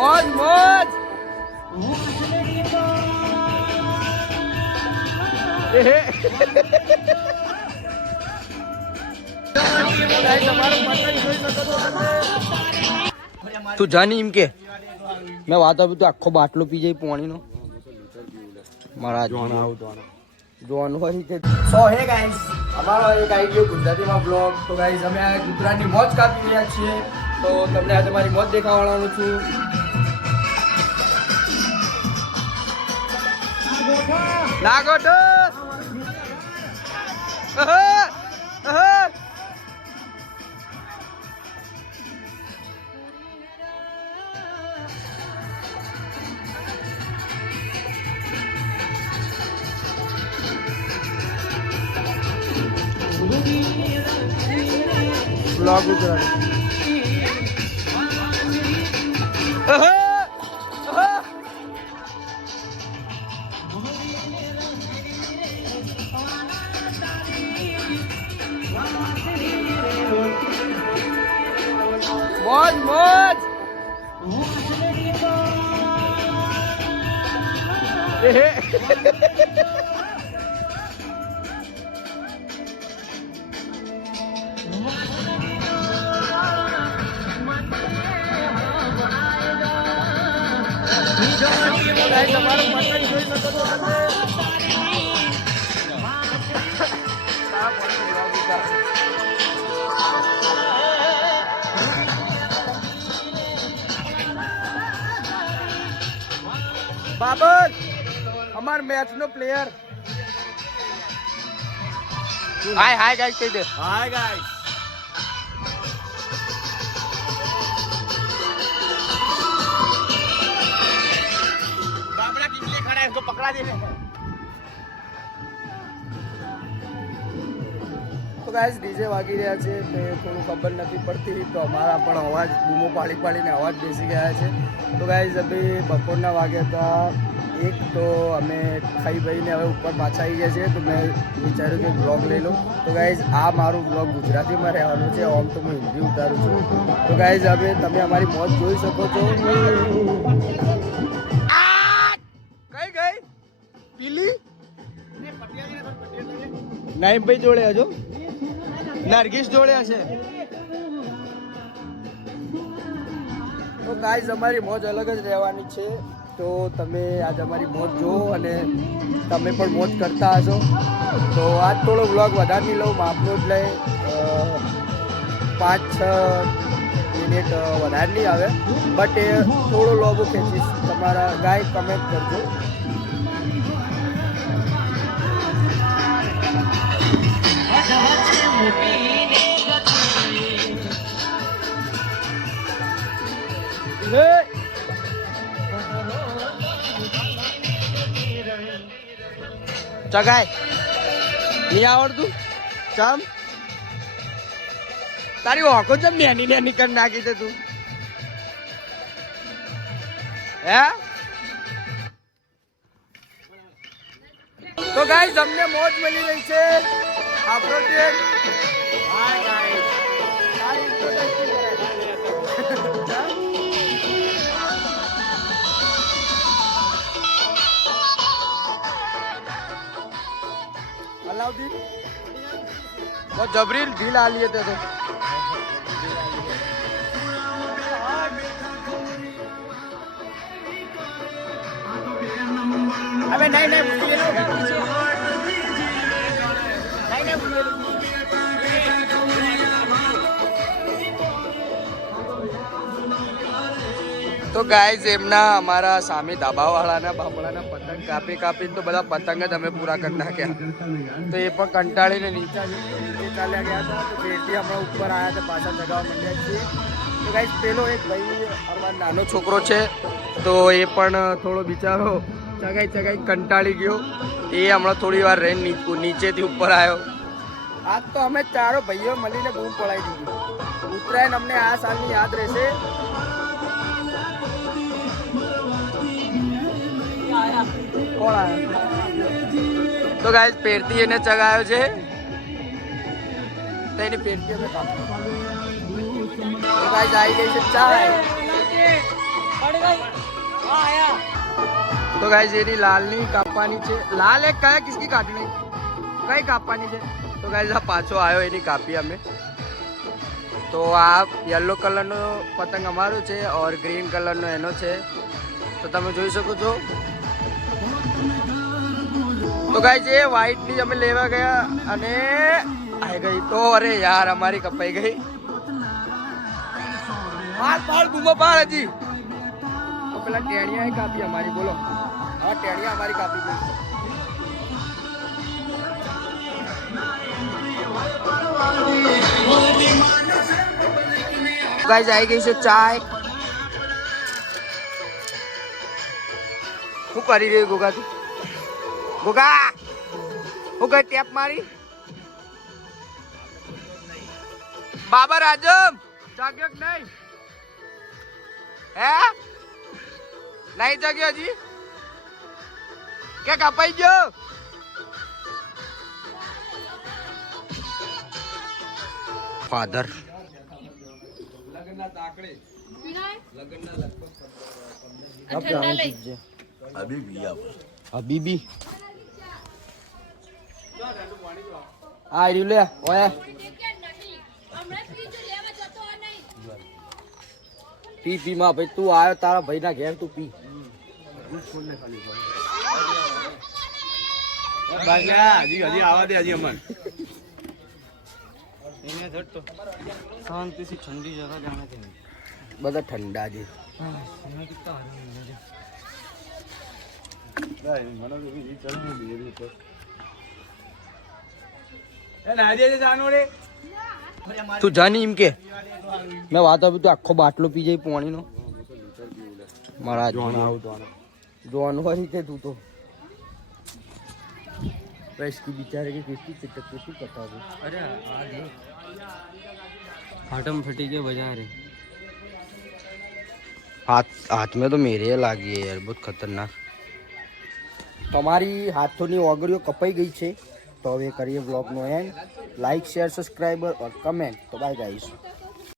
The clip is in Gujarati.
મોજ મોજ તું જાની એમ કે મેં વાત આપી તો આખો બાટલો પી જાય પાણીનો મારા જોવાનું હોય કે સો હે ગાઈસ અમારો એક આવી ગયો ગુજરાતીમાં બ્લોગ. તો ગાઈસ અમે આ ગુજરાતની મોજ કાપી રહ્યા છીએ. તો તમને આજે મારી મોજ દેખાડવાનો છું. નાગોટો બ્લોગ મોજ મોજ તમારું પતંગ જોઈ શકો છો તમે. બાબર અમાર મેચ નો પ્લેયર. હાય હાય ગાઈસ કહી દે. Hi guys. बाबरा किसलिए खड़ा है इसको पकड़ा दे. તો ગાઈસ ડીજે વાગી રહ્યા છે તે થોડું ખબર નથી પડતી. તો અમારા પણ અવાજ બૂમો પાડીને અવાજ બેસી ગયા છે. તો ગાઈસ અભી બપોરના વાગ્યા હતા એક. તો અમે ખાઈ ભાઈને હવે ઉપર પાછા આવી ગયા છીએ. તો મેં વિચાર્યું કે બ્લોગ લઈ લઉં. તો ગાઈસ આ મારું બ્લોગ ગુજરાતીમાં રહેવાનું છે. આમ તો હું હિન્દી ઉતારું છું. તો ગાઈસ હવે તમે અમારી મોજ જોઈ શકો છો. કઈ ગઈ પીલી નાઈમભાઈ જોડે હજો નરગીસ જોડે હશે. તો ગાઈસ અમારી મોજ અલગ જ રહેવાની છે. તો તમે આજ અમારી મોજ જુઓ અને તમે પણ મોજ કરતા હશો. તો આજ થોડો બ્લોગ વધારે નહીં લઉં, માપનો જ લઈ 5-6 મિનિટ વધારે નહીં આવે. બટ એ થોડો લોગો ખેંચીશ. તમારા ગાય કમેન્ટ કરજો. ચગાય નહીં આવડતું ચમ તારી ઓકો ચમ નેની નેની કરી નાખી છે તું હે. તો ગાઈસ અમને મોજ મળી રહી છે. આપણો ટીમ હાય ગાઈસ अलाउद्दीन बहुत जबरील ढील आ लिए थे. तो अबे नहीं नहीं मुझे लो नहीं मुझे लो. તો ગાઈઝ એમના અમારા સામે ધાબાવાળાના બાપડાના પતંગ કાપીને તો બધા પતંગ જ અમે પૂરા કરી નાખ્યા. તો એ પણ કંટાળીને નીચે ચાલ્યા ગયા હતા. તો ફેરથી હમણાં ઉપર આવ્યા હતા, પાછા જગાવવા માંડ્યા છીએ. તો ગાઈઝ પેલો એક ભાઈ અમારો નાનો છોકરો છે. તો એ પણ થોડો બિચારો ચગાઈ કંટાળી ગયો. એ હમણાં થોડી વાર રહીને નીચેથી ઉપર આવ્યો. આજ તો અમે ચારો ભાઈઓ મળીને બૂમ પડાવી દીધી. ઉત્તરાયણ અમને આ સાલની યાદ રહેશે. કોણ આવ્યો? તો ગાઈસ પેરથી એને ચગાવ્યો છે. તો એની પેરથી અમે કાપી. તો ગાઈસ આવી ગઈ છે ચાય. તો ગાઈસ એની લાલની કાપવાની છે. લાલ એક કયા કિસકી કાટની કઈ કાપવાની છે? તો ગાઈસ આ પાછો આવ્યો એની કાપી અમે. તો આ યલો કલરનો પતંગ અમારો છે ઓર ગ્રીન કલરનો એનો છે. તો તમે જોઈ શકો છો. તો ગાઈસ એ વ્હાઈટ ની અમે લેવા ગયા અને આવી ગઈ. તો અરે યાર અમારી કપાઈ ગઈ. પાડ ગુમો પાડ હજી. તો પેલા ટેણિયા કાપી અમારી. બોલો હા ટેણિયા અમારી કાપી ગઈ. ગાઈસ આવી ગઈ છે ચાય. શું કરી રહ્યું ગોગા તું? ગોગા હું કઈ ટેપ મારી? બાબર આઝમ જાગ્યો કે નહીં? હે નહીં જાગ્યો હજી કે કપાઈ ગયો? ફાધર હબીબી આ રહ્યું લે ઓય પી પી માં ભાઈ તું આવ્યો તારા ભાઈ ના ઘેર તું પી. હજી આવા દે હજી અમન શાંતિથી ઠંડી જગહ જાણે છે. બધા ઠંડા છે. તું જાની એમ કે મેં વાત આપી તું આખો બાટલો પી જાય પાણી નો. મારા જોવાનું હોય કે તું તો इसकी बेचारे की किसकी चिट्टक किसी पता भी. अरे फाटम फटी के बजा रहे हाथ में तो मेरे लागी है यार बहुत खतरनाक. તમારી હાથોની ઓગળીઓ કપાઈ ગઈ છે. તો હવે કરીએ બ્લોગનો end. Like share subscriber or comment. તો બાય ગાઈસ.